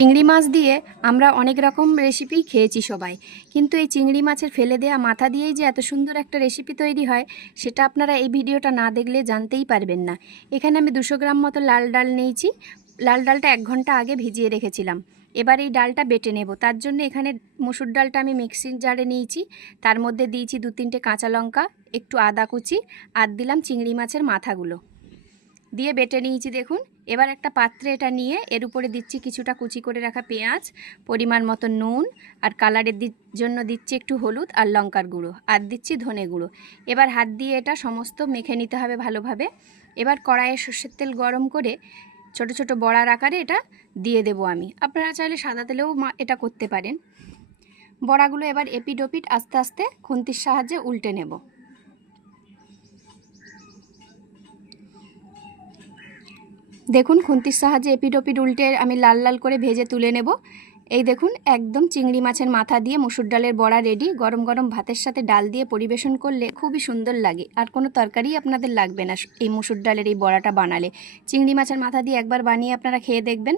চিংড়ি মাছ দিয়ে আমরা অনেক রকম রেসিপি খেয়েছি সবাই, কিন্তু এই চিংড়ি মাছের ফেলে দেওয়া মাথা দিয়েই যে এত সুন্দর একটা রেসিপি তৈরি হয় সেটা আপনারা এই ভিডিওটা না দেখলে জানতেই পারবেন না। এখানে আমি 200 গ্রাম মতো লাল ডাল নিয়েছি। লাল ডালটা 1 ঘন্টা আগে ভিজিয়ে রেখেছিলাম। এবার এই ডালটা বেটে নেব। তার জন্য এখানে মসুর ডালটা আমি মিক্সির জারে নিয়েছি। তার মধ্যে দিয়েছি 2-3টে কাঁচা লঙ্কা, একটু আদা কুচি, আর দিলাম চিংড়ি মাছের মাথাগুলো দিয়ে বেটে নিয়েছি। দেখুন, এবার একটা পাত্রে এটা নিয়ে এর উপরে দিচ্ছি কিছুটা কুচি করে রাখা পেঁয়াজ, পরিমাণ মতো নুন, আর কালারের জন্য দিচ্ছি একটু হলুদ আর লঙ্কার গুঁড়ো, আর দিচ্ছি ধনে গুঁড়ো। এবার হাত দিয়ে এটা সমস্ত মেখে নিতে হবে ভালোভাবে। এবার কড়াইয়ে সর্ষের তেল গরম করে ছোট ছোট বড়ার আকারে এটা দিয়ে দেব আমি। আপনারা চাইলে সাদা তেলেও এটা করতে পারেন। বড়াগুলো এবার এপিট ওপিট আস্তে আস্তে খুন্তির সাহায্যে উল্টে নেব। দেখুন, খুন্তির সাহায্যে এপিট ওপিট উল্টে আমি লাল লাল করে ভেজে তুলে নেব। এই দেখুন, একদম চিংড়ি মাছের মাথা দিয়ে মসুর ডালের বড়া রেডি। গরম গরম ভাতের সাথে ডাল দিয়ে পরিবেশন করলে খুবই সুন্দর লাগে, আর কোনো তরকারি আপনাদের লাগবে না এই মসুর ডালের এই বড়াটা বানালে। চিংড়ি মাছের মাথা দিয়ে একবার বানিয়ে আপনারা খেয়ে দেখবেন।